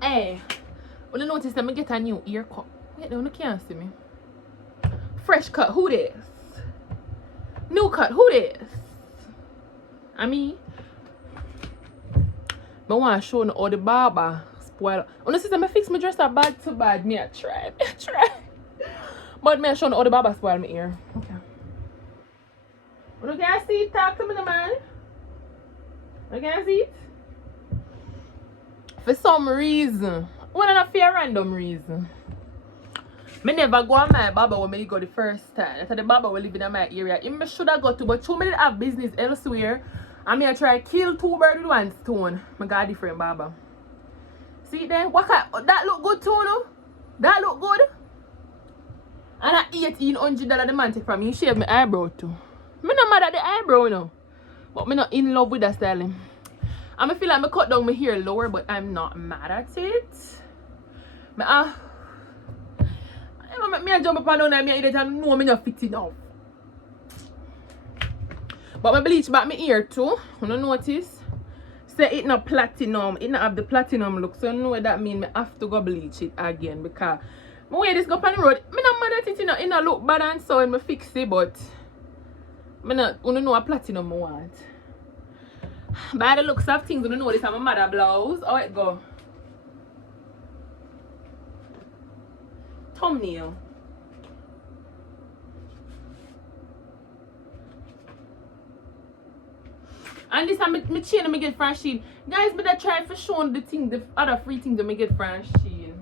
Hey, when you notice that I get a new ear cut. Wait, no, you can't see me. Fresh cut, who this? New cut, who this? I mean, I want to show you how the barber spoil. When you see that I fix my dress up bad to bad, me I try. But me I show you how the barber spoil my ear. Okay. You can't see it, talk to me, man. You can't see it? For some reason, one of the fear random reason, I never go on my barber when I go the first time. That's the barber will live in my area. I should have got to, but two minutes have business elsewhere. And I try to kill two birds with one stone. I got a different barber. See there? That look good too, no? That look good. And at $1,800 the man take from me. He shave my eyebrow too. I'm not mad at the eyebrow, you know. But I'm not in love with that styling. I feel like I cut down my hair lower, but I'm not mad at it. I jump up and down and I know I'm not fit enough. But I bleach back my ear too. You don't notice? Say it's not platinum. It not have the platinum look. So you know what that means. I have to go bleach it again. Because my way this go on the road, I'm not mad at it. It not look bad and so I fix it. But I don't know what platinum I want. By the looks of things, you know this is my Mada blouse. How it go? Thumbnail. And this is my chain I get from Shein. Guys, but I try for showing the other free things that I get from Shein.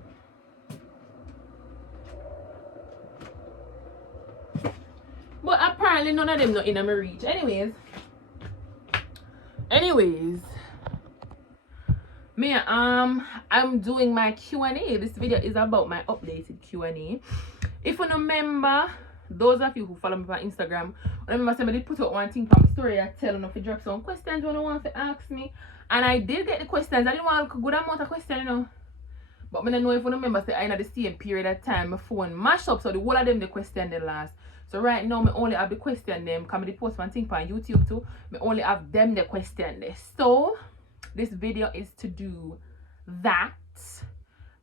But apparently none of them not in my reach. Anyways, I'm doing my Q&A. This video is about my updated Q&A. If you remember, those of you who follow me on Instagram, I remember somebody put out one thing from the story. I tell them if you drop some questions when you want to ask me, and I did get the questions. I didn't want a good amount of questions, you know. But I don't know if you remember, say I in the same period of time my phone mash up, so the whole of them the question they last. So right now, I only have the question them. Come the post one thing on YouTube too. I only have them the question there. So this video is to do that.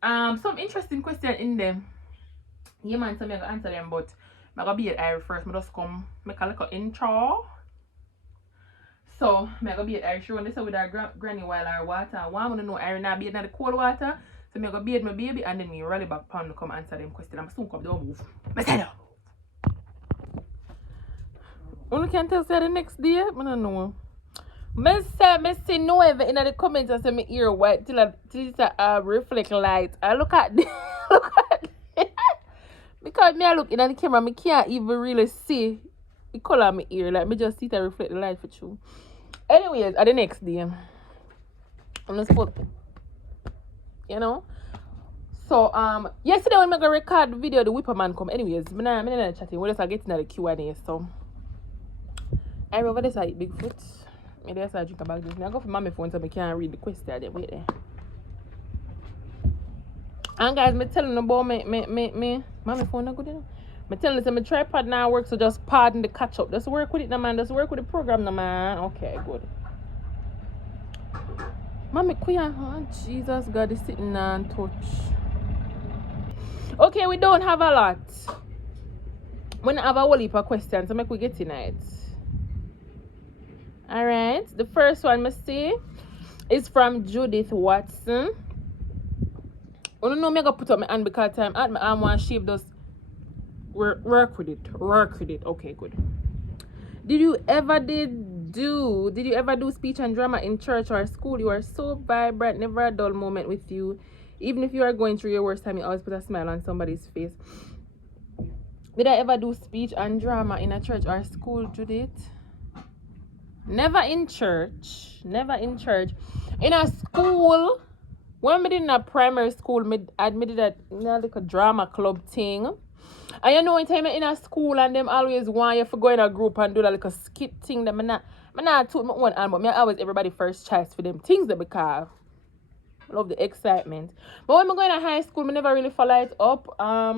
Some interesting question in them. Yeah man, so I'm gonna answer them, but I'm gonna be at Irish first. I just come make a little intro. So I'm gonna be at Irish when they say with our granny while our water. I want to know Irish not be in the cold water. So I'm gonna bathe my baby and then me rally back pound to come answer them question. I'm soon come don't move. Only can tell say the next day, I don't know. I say no ever in the comments and say my ear white till it's a reflect light. I look at this. Because me I look in the camera, I can't even really see the color of my ear. Like me just see it reflect the light for you. Anyways, at the next day, I'm just put, you know. So yesterday when I go record the video, the whipper man come. Anyways, I'm not chatting. We're just getting at the Q&A. So I remember this I eat Bigfoot. Maybe I drink a bag this. I go for mommy phone so I can't read the question. Then wait there. And guys, me telling you about me mommy phone not good enough. Me telling you say my tripod now work, so just pardon the catch up. Just work with it, no man. Just work with the program, no man. Okay, good. Mommy, queer. Oh, Jesus, God is sitting and touch. Okay, we don't have a lot. We don't have a whole heap of questions, so make we get in it. Alright, the first one I see is from Judith Watson. I don't know, I'm going to put up my hand because I'm at my arm one shape does work with it. Okay, good. Did you ever do speech and drama in church or school? You are so vibrant, never a dull moment with you. Even if you are going through your worst time, you always put a smile on somebody's face. Did I ever do speech and drama in a church or school, Judith? Never in church. In a school, when I did in a primary school, I did that like a drama club thing. And you know, when I'm in a school and them always want you to go in a group and do that like a skit thing, that I'm I'm not toot my own hand, but me always everybody first choice for them things that because I love the excitement. But when I'm going to high school, I never really follow it up. I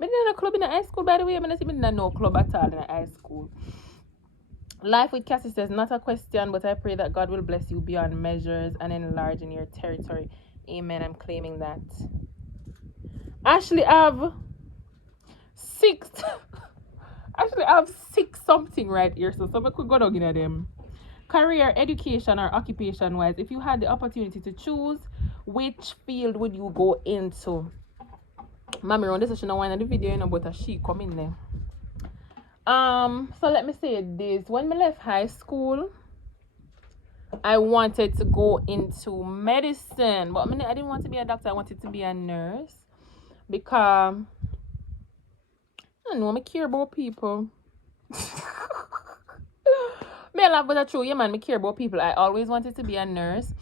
didn't a club in the high school, by the way. I didn't no club at all in the high school. Life with Cassie says, not a question, but I pray that God will bless you beyond measures and enlarge in your territory. Amen. I'm claiming that. Actually, I have 6. Actually, I have 6 something right here. So some could go down in them. Career, education, or occupation wise, if you had the opportunity to choose, which field would you go into? Mommy, around this session, I want the video, you know, but a she come in there. So let me say this. When I left high school, I wanted to go into medicine, but I didn't want to be a doctor. I wanted to be a nurse because I don't know, I care about people. Me love but true, yeah man, I care about people. I always wanted to be a nurse.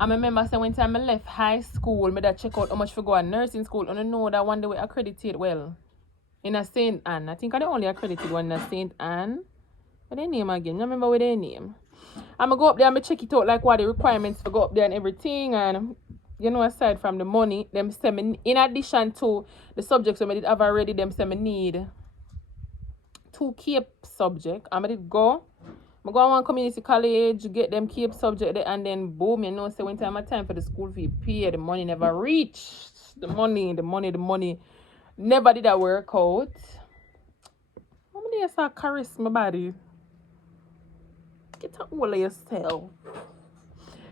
I remember saying when time I left high school, I check out how much for go to nursing school. And I know that one day we accredited well. In a St. Anne. I think I the only accredited one in a St. Anne. What their name again? I remember what their name. I'm going to go up there and check it out like what the requirements for go up there and everything. And you know, aside from the money, them say me, in addition to the subjects I did have already, them say me need 2 CAPE subjects. I did go. I go on community college, get them CAPE subject there, and then boom, you know, say when time for the school fee pay, the money never reached. The money. Never did that work out. How many years I caress my body? Get a hold of yourself.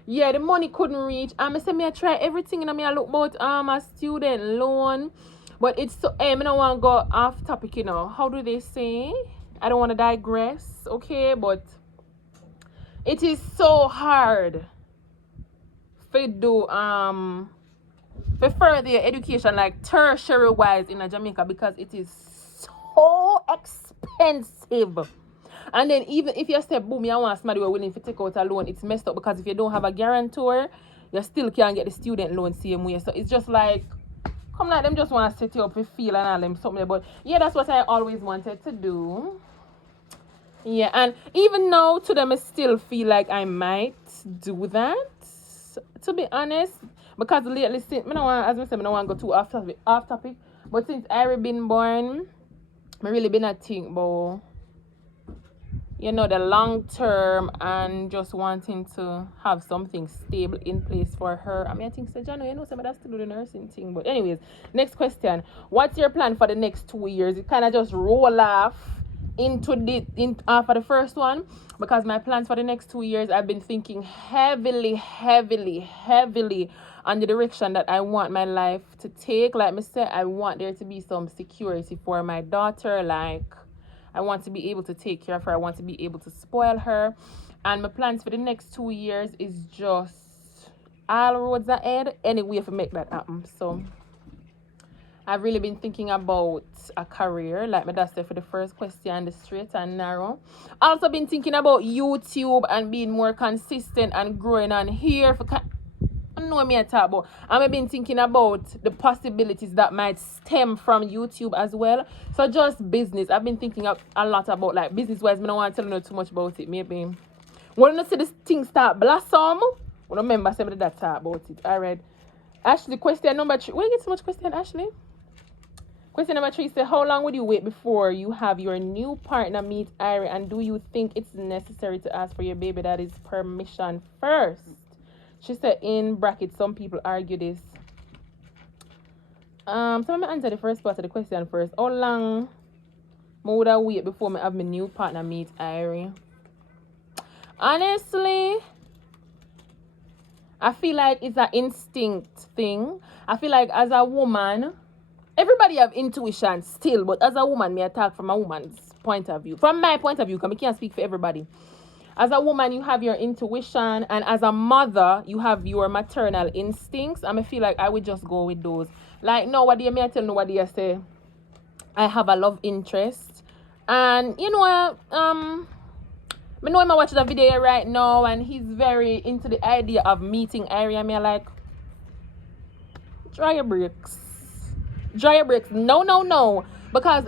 Yeah, the money couldn't reach. I say I try everything and I look about a student loan. But it's so I don't want to go off topic, you know. How do they say? I don't want to digress, okay? But it is so hard for do for further education, like tertiary wise in Jamaica, because it is so expensive. And then even if you say boom, you want somebody who are willing to take out a loan, it's messed up because if you don't have a guarantor, you still can't get the student loan same way. So it's just like, come like them just want to set you up for feel and all them something. But yeah, that's what I always wanted to do. Yeah, and even now to them I still feel like I might do that, to be honest. Because lately, since I don't want to go too off topic, but since I been born, I really been a think about, you know, the long term and just wanting to have something stable in place for her. I think so, Jano, you know, somebody has to do the nursing thing. But anyways, next question. What's your plan for the next 2 years? It kind of just roll off into for the first one, because my plans for the next 2 years, I've been thinking heavily on the direction that I want my life to take. Like I said, I want there to be some security for my daughter. Like, I want to be able to take care of her. I want to be able to spoil her. And my plans for the next 2 years is just all roads ahead. Anyway, if I make that happen. So I've really been thinking about a career, like my dad said for the first question, the straight and narrow. Also been thinking about YouTube and being more consistent and growing on here. I know what I talk about. I've been thinking about the possibilities that might stem from YouTube as well. So just business. I've been thinking a lot about like business-wise. I don't want to tell you too much about it. Maybe when you see this thing start blossom, I remember somebody that talk about it. Alright. Ashley, question number 3. Why you get so much question, Ashley? Question number 3 says, how long would you wait before you have your new partner meet Irie? And do you think it's necessary to ask for your baby daddy's permission first? She said in brackets, some people argue this. So let me answer the first part of the question first. How long would I wait before I have my new partner meet Irie? Honestly, I feel like it's an instinct thing. I feel like as a woman, everybody have intuition still, but as a woman, me talk from a woman's point of view. From my point of view, because I can't speak for everybody. As a woman, you have your intuition, and as a mother, you have your maternal instincts. And I feel like I would just go with those. Like, nobody, I tell nobody, I say, I have a love interest. And, you know, I know him watching the video right now, and he's very into the idea of meeting Irie. And me like, dry your brakes. No. Because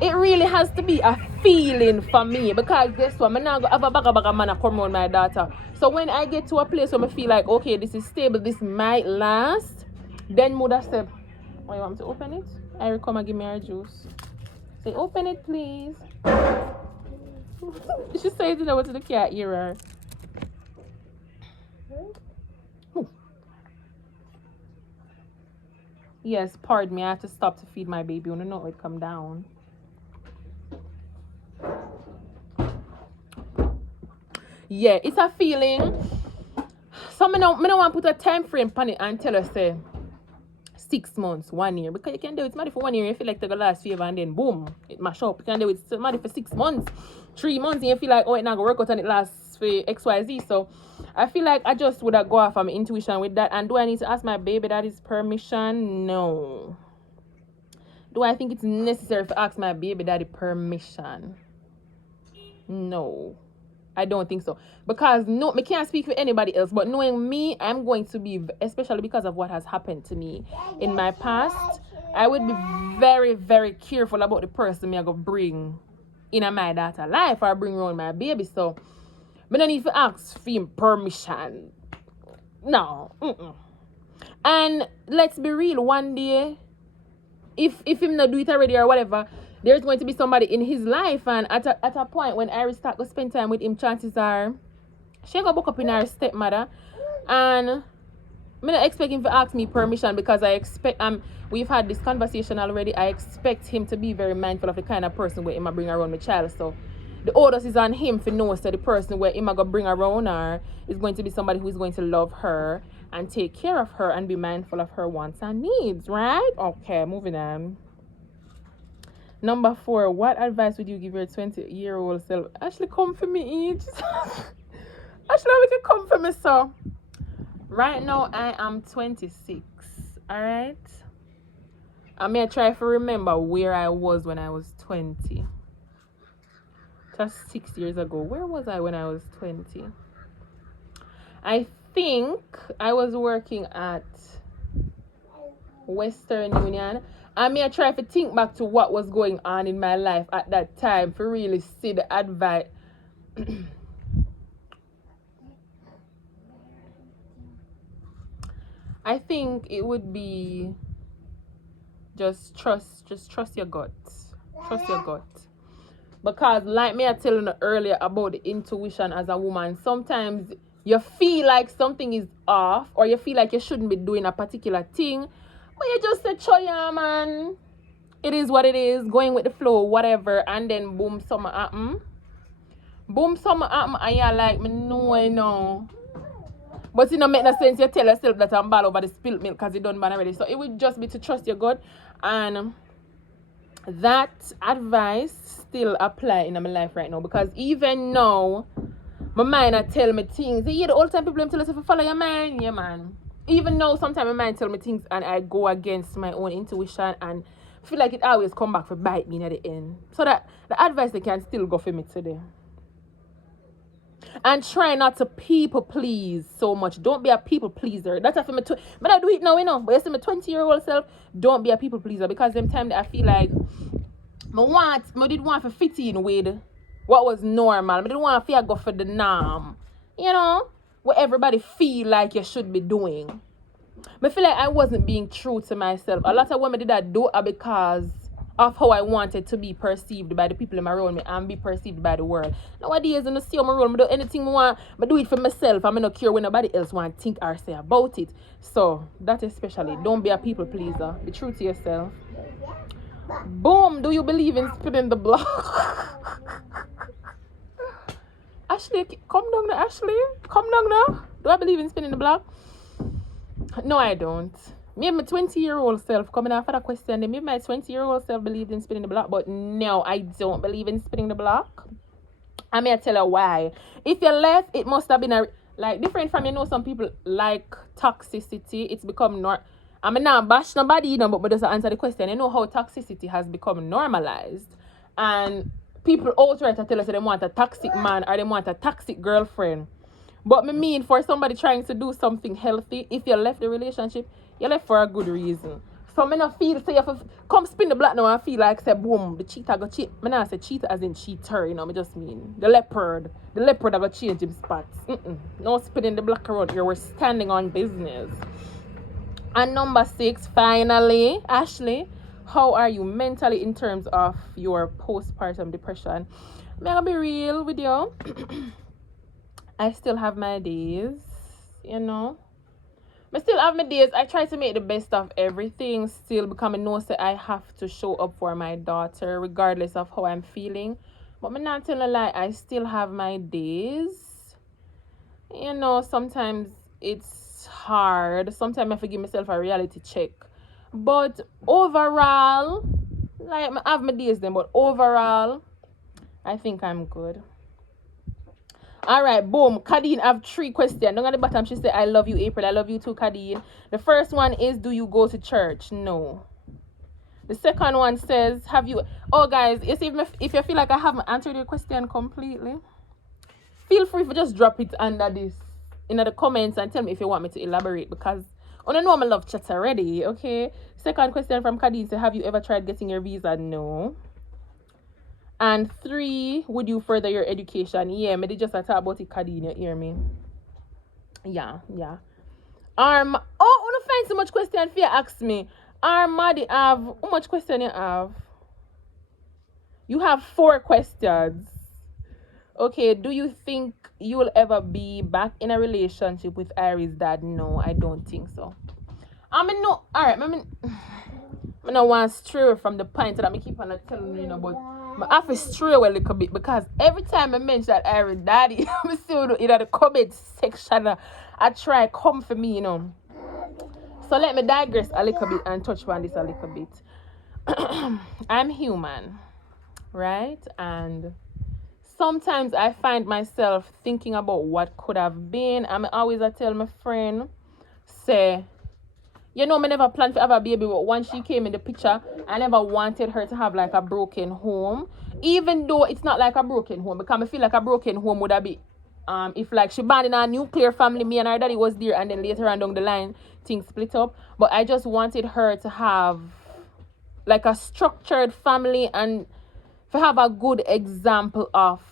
it really has to be a feeling for me, because guess what, I'm not gonna have a bag man come around my daughter. So when I get to a place where I feel like, okay, this is stable, this might last, then Mother said, oh, you want me to open it? I come and give me her juice. Say, open it, please. She says it over to the cat ear. Yes, pardon me, I have to stop to feed my baby. You know it come down. Yeah, it's a feeling. So I don't want to put a time frame on it and tell her, say, 6 months, 1 year. Because you can do it somebody for 1 year, you feel like take a last favor and then boom, it mash up. You can do it somebody for 6 months, 3 months, and you feel like, oh, it's not going to work out and it lasts for XYZ. So I feel like I just would have go off on my intuition with that. And do I need to ask my baby daddy's permission? No. Do I think it's necessary to ask my baby daddy permission? No. I don't think so. Because no, I can't speak for anybody else, but knowing me, I'm going to be, especially because of what has happened to me in my past, I would be very, very careful about the person I'm going to bring in my daughter's life or bring around my baby. So I don't need to ask for him permission. No. And let's be real, one day, if him not do it already or whatever, there's going to be somebody in his life, and at a point when Iris start to spend time with him, chances are she gonna book up in her stepmother, and I'm not expect him to ask me permission, because I expect we've had this conversation already. I expect him to be very mindful of the kind of person where him bring around my child. So the orders is on him to know that the person where him gonna bring around her is going to be somebody who is going to love her and take care of her and be mindful of her wants and needs, right? Okay, moving on. Number 4, what advice would you give your 20-year-old self? Ashley, come for me each. Ashley, we can come for me, so. Right now, I am 26, alright? I'm going to try to remember where I was when I was 20. Just 6 years ago. Where was I when I was 20? I think I was working at Western Union. I may try to think back to what was going on in my life at that time to really see the advice. I think it would be just trust your gut. Trust your gut. Because like me I telling you earlier about the intuition as a woman, sometimes you feel like something is off, or you feel like you shouldn't be doing a particular thing, but you just say, choya, man. It is what it is, going with the flow, whatever, and then boom, something happen. Boom, something happen, and you're like, no, I know. But it don't make no sense. You tell yourself that I'm bad over the spilled milk because you done bad already. So it would just be to trust your gut. And that advice still apply in my life right now. Because even now, my mind tell me things. Yeah, the whole time people tell us if you follow your mind, yeah, man. Even though sometimes my mind tell me things and I go against my own intuition and feel like it always come back for bite me at the end. So that the advice they can still go for me today. And try not to people please so much. Don't be a people pleaser. That's for me too. But I do it now, you know. But you see my 20-year-old self, don't be a people pleaser. Because them time that I feel like I did want to fit in with what was normal. I didn't want to go for the norm. You know? What everybody feel like you should be doing. I feel like I wasn't being true to myself. A lot of women did that do it because of how I wanted to be perceived by the people around me and be perceived by the world. Nowadays, I don't see how I roll. I do anything I want. I do it for myself. I don't care what nobody else want to think or say about it. So, that especially. Don't be a people pleaser. Be true to yourself. Boom. Do you believe in spinning the block? Ashley, come down now, Ashley. Come down now. Do I believe in spinning the block? No, I don't. Maybe my 20-year-old self, coming after that question, maybe my 20-year-old self believed in spinning the block, but no, I don't believe in spinning the block. I may tell you why. If you left, it must have been different from, some people like toxicity. It's become I'm not bash nobody, but just answer the question. You know how toxicity has become normalized, and people always try to tell us that they want a toxic man or they want a toxic girlfriend. But for somebody trying to do something healthy, if you left the relationship, you left for a good reason. So me not feel say you have to come spin the block now and feel like say boom, the cheetah go cheat. Me not say cheetah as in cheater, you know, me just mean the leopard. The leopard that go change him spots. No spinning the block around here. We're standing on business. And number 6, finally, Ashley, how are you mentally in terms of your postpartum depression? I'm gonna be real with you. I still have my days, you know. I still have my days. I try to make the best of everything. Still becoming know that I have to show up for my daughter regardless of how I'm feeling. But I'm not telling a lie, I still have my days. You know, sometimes it's hard. Sometimes I have to give myself a reality check. But overall, like I have my days then, but overall, I think I'm good. Alright, boom. Kadeen have 3 questions. Down at the bottom, she said, I love you, April. I love you too, Kadeen. The first one is, do you go to church? No. The second one says, have you... Oh, guys, if you feel like I haven't answered your question completely, feel free to just drop it under this, in the comments, and tell me if you want me to elaborate, because I don't know I love chat already, okay? Second question from Kadeen says, have you ever tried getting your visa? No. And 3, would you further your education? Yeah, me did just talk about it, Kadeen, you hear me? Yeah. Oh, I want to find so much question for you ask me. Mada have, how much question you have? You have 4 questions. Okay, do you think you will ever be back in a relationship with Iris' dad? No, I don't think so. No, alright, I don't want to stray from the point that I keep on telling you, but I have to stray a little bit, because every time I mention that Iris' daddy, I'm still in the comment section, I try come for me, you know. So let me digress a little bit and touch on this a little bit. I'm human, right? And sometimes I find myself thinking about what could have been. I always tell my friend, say, you know, I never planned to have a baby, but once she came in the picture, I never wanted her to have like a broken home. Even though it's not like a broken home, because I feel like a broken home would have been if like she born in a nuclear family, me and her daddy was there, and then later on down the line things split up. But I just wanted her to have like a structured family and to have a good example of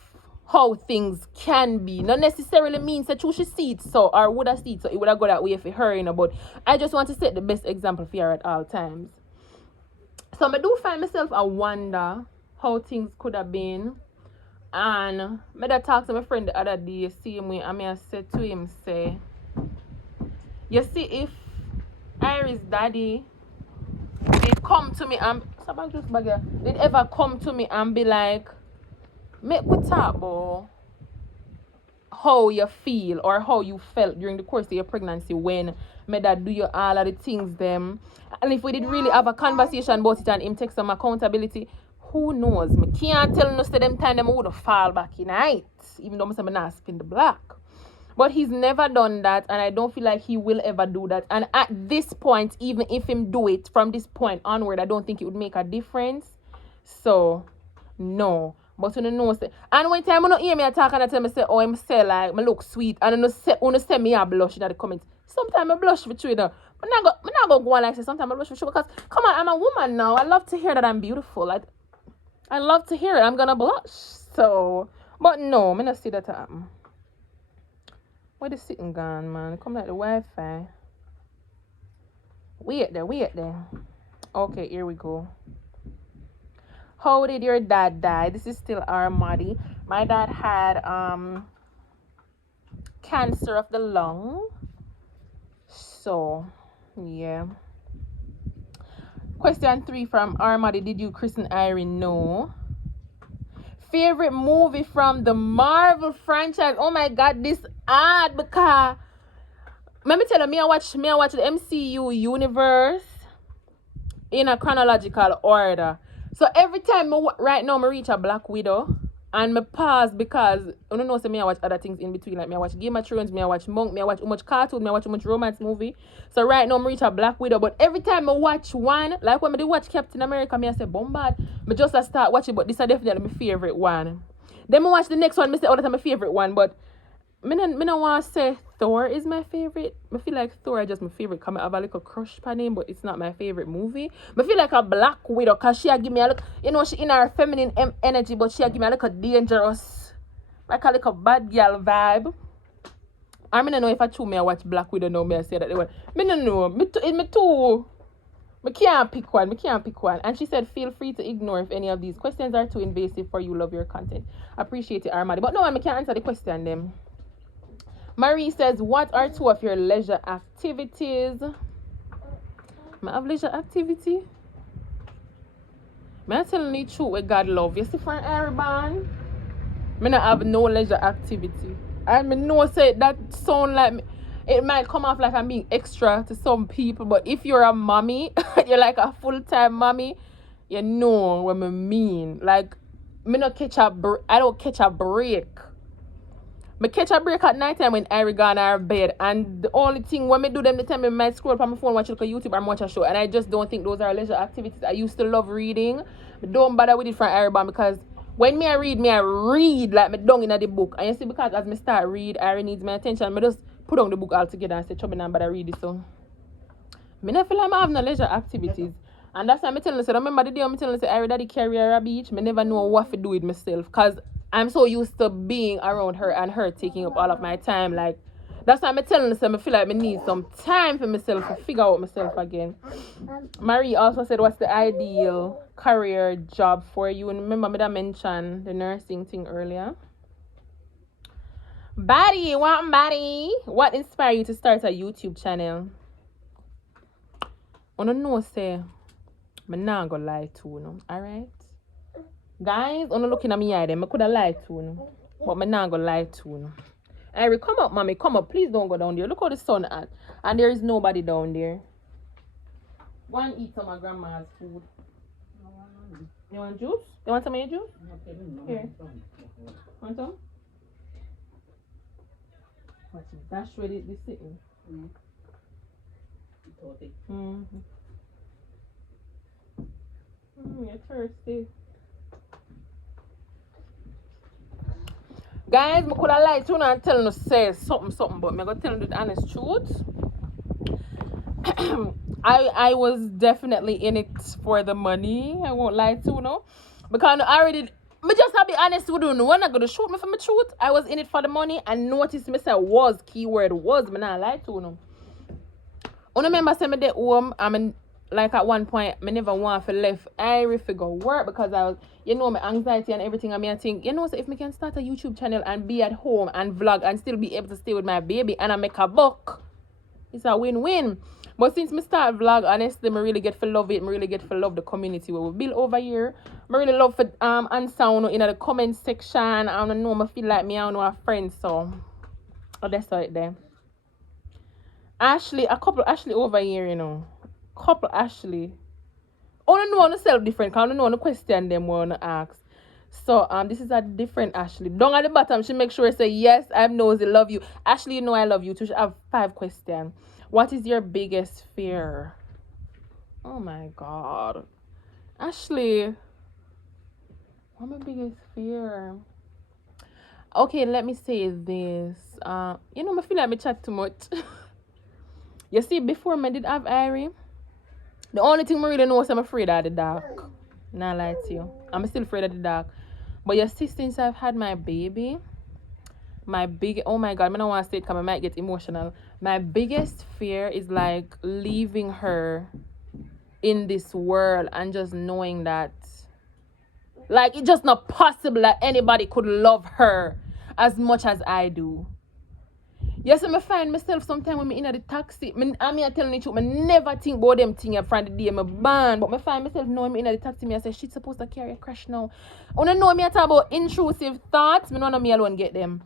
how things can be. Not necessarily means that she see it so, or would have seen it so, it would have got that way for her, you know. But I just want to set the best example for her at all times. So I do find myself a wonder how things could have been. And I talked to my friend the other day, same way, and I said to him, say, you see, if Iris' daddy did come to me and did ever come to me and be like, make we talk about how you feel or how you felt during the course of your pregnancy when my dad do you all of the things them, and if we did really have a conversation about it and him take some accountability, who knows? Me can't tell no say them time them would fall back in night, even though I'm not spin the block. But he's never done that, and I don't feel like he will ever do that. And at this point, even if him do it from this point onward, I don't think it would make a difference. So no. But you know, say, and when time you don't hear me talk and I tell me say, oh, I'm say like me look sweet, and you say me a blush in the comments. Sometimes I blush for you, you know. I'm not gonna go on like say sometimes I blush for you, because come on, I'm a woman now. I love to hear that I'm beautiful. I love to hear it. I'm gonna blush. So, but no, me not see that happen. Where the sitting gone, man? Come like the Wi-Fi. Wait there. Okay, here we go. How did your dad die? This is still our Mada. My dad had cancer of the lung. So, yeah. Question 3 from Armada. Did you christen Irene? No. Favorite movie from the Marvel franchise? Oh my god, this ad, because let me tell you, I watch the MCU universe in a chronological order. So every time right now I reach a Black Widow and I pause, because I don't know, so I watch other things in between. Like I watch Game of Thrones, I watch Monk, I watch too much cartoon, I watch too much romance movie. So right now I reach a Black Widow. But every time I watch one, like when I watch Captain America, I say bombard. I just start watching, but this is definitely my favorite one. Then I watch the next one, I say, oh, that's my favorite one. But I don't want to say Thor is my favorite. I feel like Thor is just my favorite. Come, I have a little crush on him, but it's not my favorite movie. I feel like a Black Widow, cause she give me a look. You know, she in her feminine energy, but she give me a little dangerous, like a little bad girl vibe. I don't know if I true me I watch Black Widow now. Me I say that they were. Me no know. Me too. Me can't pick one. And she said, feel free to ignore if any of these questions are too invasive for you. Love your content. Appreciate it, Armadi. But no, I can't answer the question them. Marie says, what are two of your leisure activities? I have leisure activity? I'm telling the truth with God love. You see for everyone, I don't have no leisure activity. And I know say that sound like me. It might come off like I'm being extra to some people, but if you're a mommy, you're like a full-time mommy, you know what I mean. Like, I don't catch a break. I catch a break at night time when I gone our bed, and the only thing when I do them the time I might scroll up on my phone, watch a little YouTube and watch a show, and I just don't think those are leisure activities. I used to love reading. I don't bother with it from Araban because when I read like me down in the book. And you see, because as I start read, I needs my attention. I just put on the book all together and say, "Chubby, but I read it." So I don't feel like I have no leisure activities. And that's why I'm telling you, so remember the day I'm telling you, I read at the career beach, I never know what to do with myself. Because I'm so used to being around her and her taking up all of my time. Like, that's why I'm telling you, so I feel like I need some time for myself to figure out myself again. Marie also said, what's the ideal career job for you? And remember me that mentioned the nursing thing earlier. Buddy, what inspired you to start a YouTube channel? I don't know, say, I'm not gonna lie to you, alright? Guys, I'm not looking at me eye them. I could have lied to you, but I'm not gonna lie to you. Ari, come up, mommy, come up. Please don't go down there. Look how the sun at. And there is nobody down there. Go and eat some of grandma's food. You want juice? You want some of your juice? Here. Want some? Watch it. That's where this sitting. You're thirsty. Guys, I could have lied to you and tell you to say something, but I'm going to tell you the honest truth. I was definitely in it for the money. I won't lie to you, no. Because I just have to be honest with you. When I go to shoot me for my truth, I was in it for the money and noticed myself was, keyword was, but not lie to you, no. I remember saying that home, like at one point, I never want to left Irish to go work because I was, you know, my anxiety and everything. I think, you know, so if I can start a YouTube channel and be at home and vlog and still be able to stay with my baby and I make a buck, it's a win-win. But since I start vlog, honestly, I really get to love it. I really get to love the community where we build over here. I really love for answer in the comment section. I don't know, I feel like me, I don't know a friend, so that's how it there. Ashley, a couple Ashley over here, you know. Couple Ashley. I don't know on the self-different, because I don't know on the question them want to ask. So this is a different Ashley. Down at the bottom, she make sure say yes, I'm nosy, love you. Ashley, you know I love you too. She have 5 questions. What is your biggest fear? Oh my god. Ashley. What's my biggest fear? Okay, let me say this. You know, I feel like I chat too much. You see, before I did have Irie, the only thing I really know is I'm afraid of the dark. Not lie to you. I'm still afraid of the dark. But you see, since I've had my baby, oh my god, I don't want to say it because I might get emotional. My biggest fear is like leaving her in this world and just knowing that, like, it's just not possible that anybody could love her as much as I do. Yes, I find myself sometimes when I'm in the taxi. I'm telling you the truth, I never think about them things from the day I'm born. But I find myself knowing I'm in the taxi, I say, she's supposed to carry a crash now. When I know me talk about intrusive thoughts, I know me alone get them.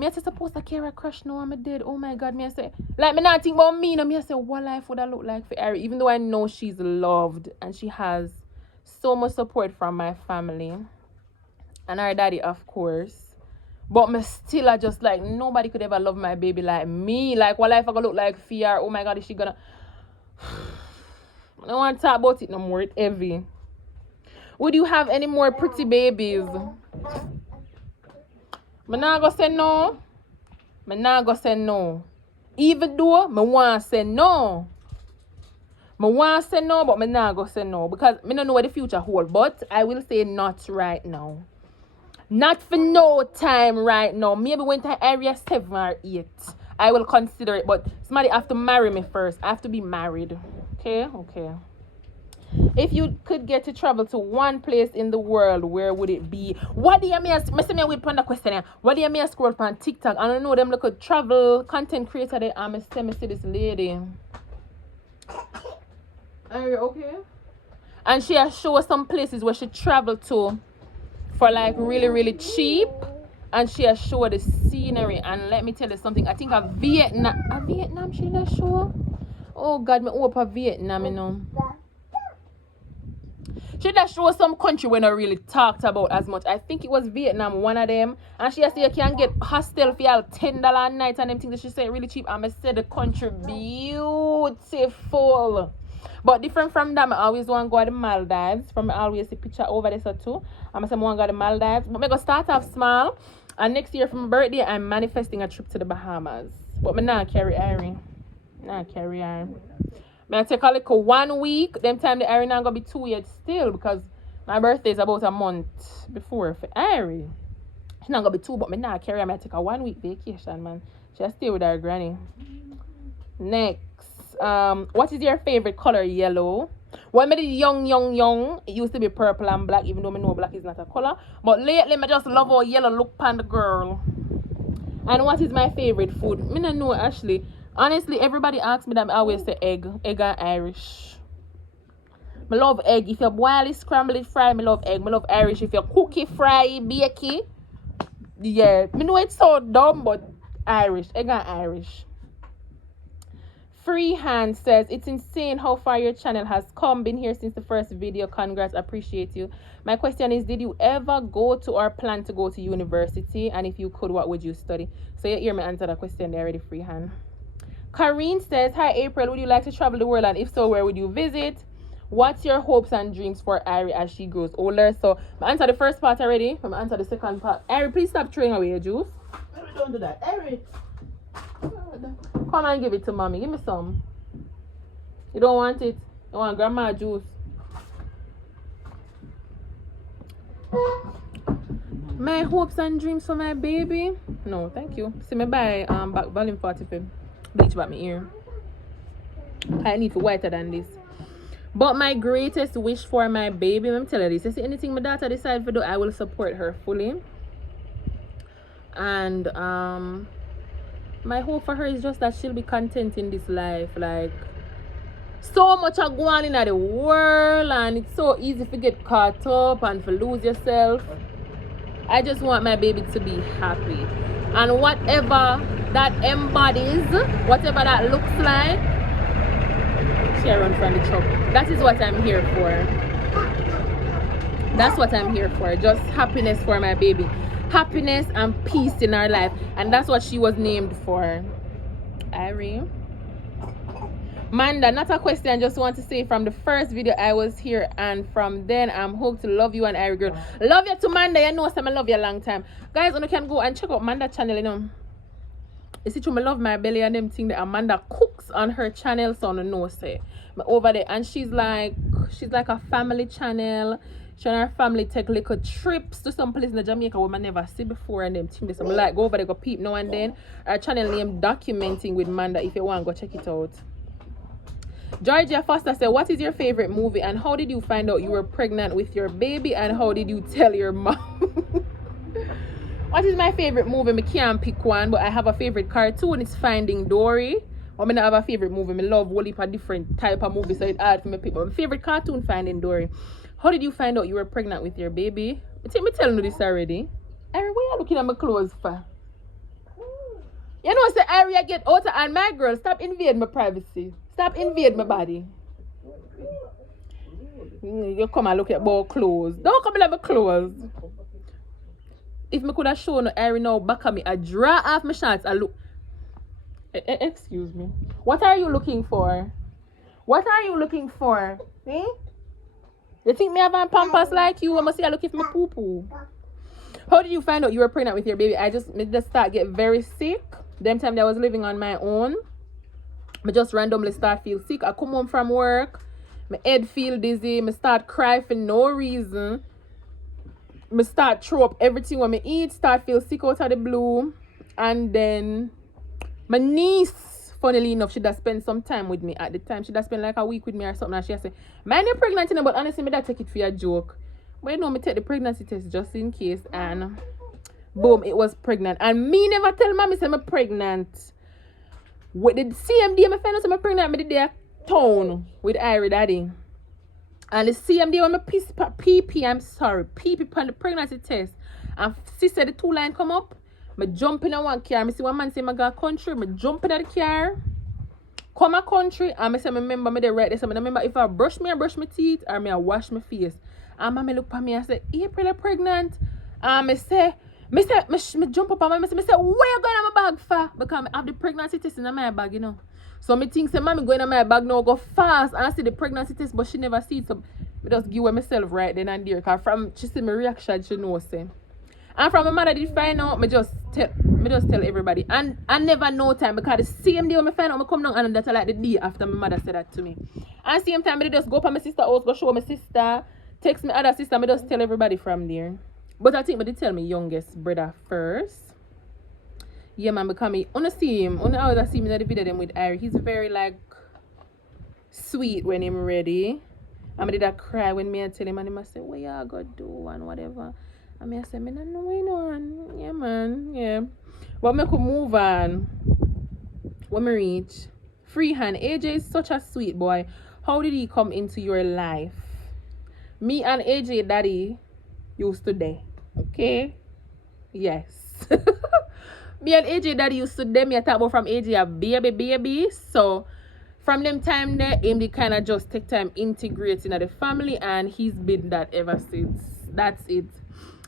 I say, supposed to carry a crash now, I'm dead. Oh my god, I say, like, I not think about me. I say, what life would I look like for Ari? Even though I know she's loved and she has so much support from my family. And her daddy, of course. But me still are just like, nobody could ever love my baby like me. Like, what life I gonna look like for her? Oh my god, is she gonna... I don't want to talk about it no more. It's heavy. Would you have any more pretty babies? I'm not gonna say no. I'm not gonna say no. Even though me want to say no. Me want to say no, but me not go say no. Because me don't know what the future hold. But I will say not right now. Not for no time right now. Maybe when to area 7 or 8. I will consider it. But somebody have to marry me first. I have to be married. Okay? Okay. If you could get to travel to one place in the world, where would it be? What do you mean? Me wait for the question here. What do you mean? Scroll on TikTok. I don't know them look at travel content creator. They me see this lady. Are you okay? And she has shown some places where she traveled to for like really, really cheap. And she has shown the scenery. And let me tell you something. I think of Vietnam. A Vietnam she has show. Oh God, me hope a Vietnam, you know. She just show some country we not really talked about as much. I think it was Vietnam, one of them. And she said you can get hostel for y'all $10 a night and them things that she said really cheap. And I said the country beautiful. But different from that, I always want to go to the Maldives. From I always see picture over there so too. I'm saying I want to go to the Maldives. But I'm going to start off small. And next year for my birthday, I'm manifesting a trip to the Bahamas. But I'm not carry Irene. Not carry Irene. I take a little 1 week. Them time the Ari not gonna be 2 yet still because my birthday is about a month before for Ari. She's not gonna be 2, but me not carry her. I take a 1 week vacation, man. She'll stay with her granny. Next, what is your favorite color? Yellow. When I did young, it used to be purple and black, even though I know black is not a color. But lately, I just love how yellow look on the girl. And what is my favorite food? Me not know actually. Honestly, everybody asks me that I always say egg. Egg and Irish. I love egg. If you boil it, scramble it, fry, I love egg. I love Irish. If you cook it, fry it, bake it. Yeah. I know it's so dumb, but Irish. Egg and Irish. Freehand says, it's insane how far your channel has come. Been here since the first video. Congrats. Appreciate you. My question is, did you ever go to or plan to go to university? And if you could, what would you study? So you hear me answer that question there already, Freehand. Karine says, hi April, would you like to travel the world, and if so, where would you visit? What's your hopes and dreams for Ari as she grows older? So I answer the first part already. I'm answer the second part. Ari, please stop throwing away your juice. Ari, don't do that. Ari, come and give it to mommy. Give me some. You don't want it? You want grandma juice? My hopes and dreams for my baby? No, thank you. See me by back volume 45. Bleach back my ear. I need to whiter than this. But my greatest wish for my baby, let me tell you this. You see anything my daughter decides to do, I will support her fully. And my hope for her is just that she'll be content in this life. Like, so much are going on in the world, and it's so easy to get caught up and to lose yourself. I just want my baby to be happy. And whatever that embodies, whatever that looks like, she run from the truck. That is what I'm here for. That's what I'm here for. Just happiness for my baby. Happiness and peace in her life. And that's what she was named for. Irene. Manda, not a question. I just want to say from the first video I was here, and from then I'm hooked to love you and Irene girl. Love you to Manda. You know some I love you a long time. Guys, you can go and check out Manda channel, you know. You see, I love my belly and them thing that Amanda cooks on her channel, so I know say. But over there, and she's like a family channel. She and her family take little trips to some place in Jamaica where I never see before, and them things. So I'm like, go over there, go peep now and then. Her channel name Documenting with Manda. If you want, go check it out. Georgia Foster said, what is your favorite movie, and how did you find out you were pregnant with your baby, and how did you tell your mom? What is my favorite movie? I can't pick one, but I have a favorite cartoon. It's Finding Dory. I mean, I have a favorite movie. I love whole heap of different type of movies, so it's hard for me to pick. But my favorite cartoon, Finding Dory. How did you find out you were pregnant with your baby? I think me telling you this already. Ari, why you looking at my clothes for? You know, say Ari, I get out and my girl, stop invading my privacy. Stop invading my body. You come and look at my clothes. Don't come and at my clothes. If me could have shown Ari now back at me, I draw off my shots and look. Excuse me. What are you looking for? What are you looking for? Eh? You think me have a pampas like you? I must say I looking for my poo-poo. How did you find out you were pregnant with your baby? I just start get very sick. Them time that I was living on my own, I just randomly start feel sick. I come home from work, my head feel dizzy, I start cry for no reason. I start throw up everything when I eat, start feel sick out of the blue. And then my niece, funnily enough, she does spend some time with me at the time. She does spend like a week with me or something. And she say, man, you're pregnant, you know, but honestly, I take it for a joke. But you know, me take the pregnancy test just in case. And boom, it was pregnant. And me never tell mommy say I'm pregnant. With the same day I found out I'm pregnant, I did the town with Irie daddy. And the same day when I pee, I'm sorry, pee on the pregnancy test. And she said the 2 line come up. I jump in one car. I see one man say I go country. I jump in the car. Come a country. And I say I remember me there right there. So I remember if I brush my teeth or I wash my face. And mommy look at me and say, April are pregnant. And I say, me jump up and I say, where you going in my bag for? Because I have the pregnancy test in my bag, you know. So me think say mommy going in my bag now go fast and I see the pregnancy test, but she never see it. So I just give her myself right then and there. Cause from she see my reaction, she knows say. And from my mother did find out, me just tell everybody. And I never know time because the same day when I find out I come down and that's like the day after my mother said that to me. And same time I just go up to my sister house, go show my sister, text my other sister, I just tell everybody from there. But I think I did tell my youngest brother first. Yeah, man, because me, I see him. I always see him in the video them with Irie. He's very like sweet when I'm ready. And I did that cry when me I tell him and he must say, what y'all gonna do and whatever. And I say, I don't know what on. Yeah, man, yeah. But I could move on. When I reach Freehand, AJ is such a sweet boy. How did he come into your life? Me and AJ daddy used to date. Okay? Yes. Me and AJ daddy used to them. I talk about from AJ a baby. So from them time there, him they kind of just take time integrating the family and he's been that ever since. That's it.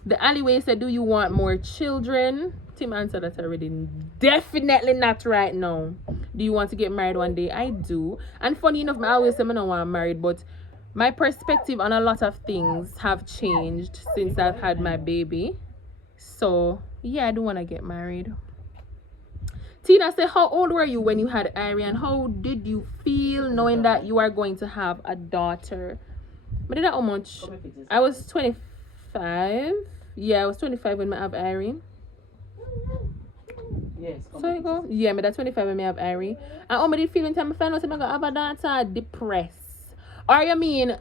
The alleyway said, do you want more children? Tim answered that already. Definitely not right now. Do you want to get married one day? I do. And funny enough, I always say I don't want married, but my perspective on a lot of things have changed since I've had my baby. So, yeah, I do want to get married. Tina said, how old were you when you had Irie and how did you feel knowing that you are going to have a daughter? But did that how much? I was 25. Yeah, I was 25 when I have Irie. Yes. So you go. Yeah, but that's 25 when I have Irie. And how did feel when I found out I'm going to have a daughter? Depressed. Or you mean,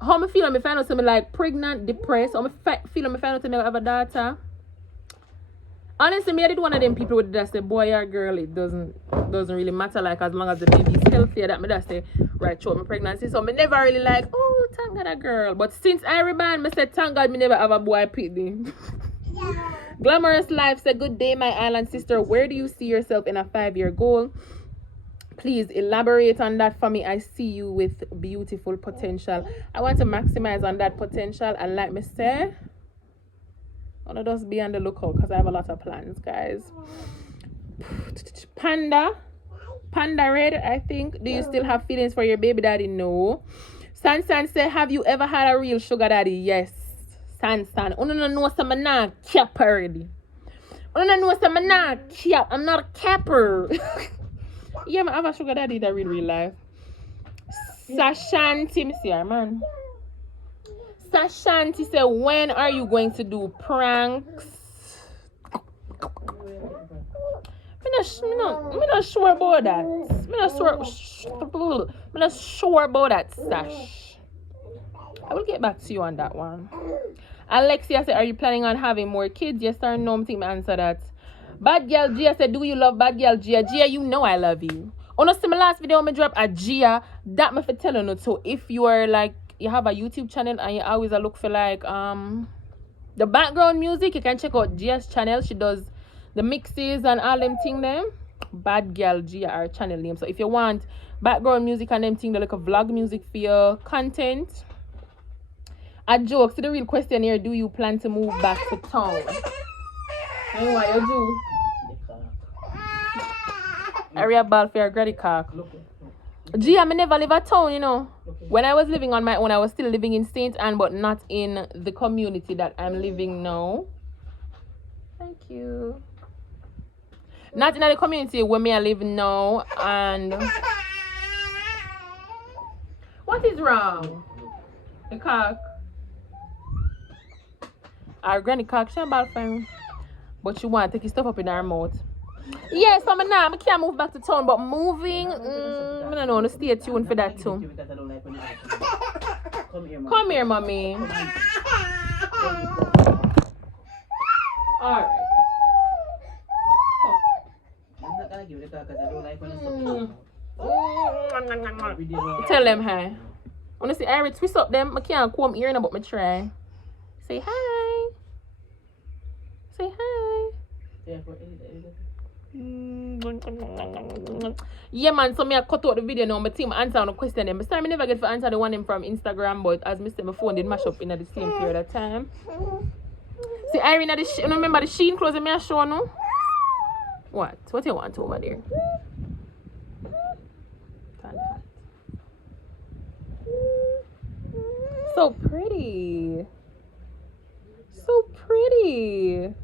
how I feel when I find out I'm like pregnant, depressed, how I feel when I find out I'm going to have a daughter? Honestly, me I did one of them people would just say boy or girl, it doesn't really matter, like as long as the baby is healthy, that me just say right through my pregnancy. So me never really like, oh thank God a girl. But since I reborn, me said thank God me never have a boy pretty. Yeah. Glamorous Life said, good day my island sister, where do you see yourself in a 5-year goal? Please elaborate on that for me. I see you with beautiful potential. I want to maximize on that potential and like me say, I want to just be on the lookout because I have a lot of plans, guys. Panda Red, I think. Do you still have feelings for your baby daddy? No. San say, have you ever had a real sugar daddy? Yes. San. I don't know some not cap already. I don't know some not cap. I'm not a capper. Yeah, I have a sugar daddy that real life. Sashanti, me see her, man. Sashanti said, when are you going to do pranks? I'm not sure about that. I'm not sure about that, Sash. I will get back to you on that one. Alexia said, are you planning on having more kids? Yes or no? I think I answer that. Bad Girl Gia said, do you love Bad Girl Gia? Gia, you know I love you. On my last video, I drop a Gia. That me for telling you. So if you are like, you have a YouTube channel and you always look for like the background music, you can check out Gia's channel. She does the mixes and all them thing them. Bad Girl Gia, our channel name. So if you want background music and them thing, like a vlog music for your content. A joke. So the real question here, do you plan to move back to town? And what you do? Area ball for your granny cock. Gee, I never live at town, you know. When I was living on my own, I was still living in St. Anne, but not in the community that I'm living now. Thank you. Not in the community where me I live now. And what is wrong? The cock. Our granny cock, she a bad friend. But she want to take his stuff up in her mouth. Yes, so I can't move back to town, but moving, I don't know, stay tuned for that too. Come here, mommy. Alright. I'm not gonna give it a because I don't like when it's Tell them hi. Wanna see Iris twist up them? I can't come here but me try. Say hi. Say hi. Yeah man, so me I cut out the video now. My team answer on a question them. Sorry, me never get to answer the one them from Instagram, but as me said, my phone did mash up in the same period of time. See Irene, remember the Shein clothes me I show no? What? What you want over there? So pretty. So pretty.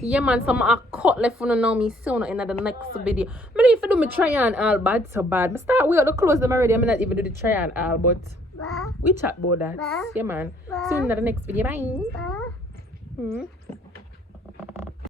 Yeah man, some I cut left for now me soon in the next video. I if I do my try on all bad so bad. I start with the clothes them already. I'm not even do the try on all, but we chat about that. Yeah man. Soon in the next video. Bye.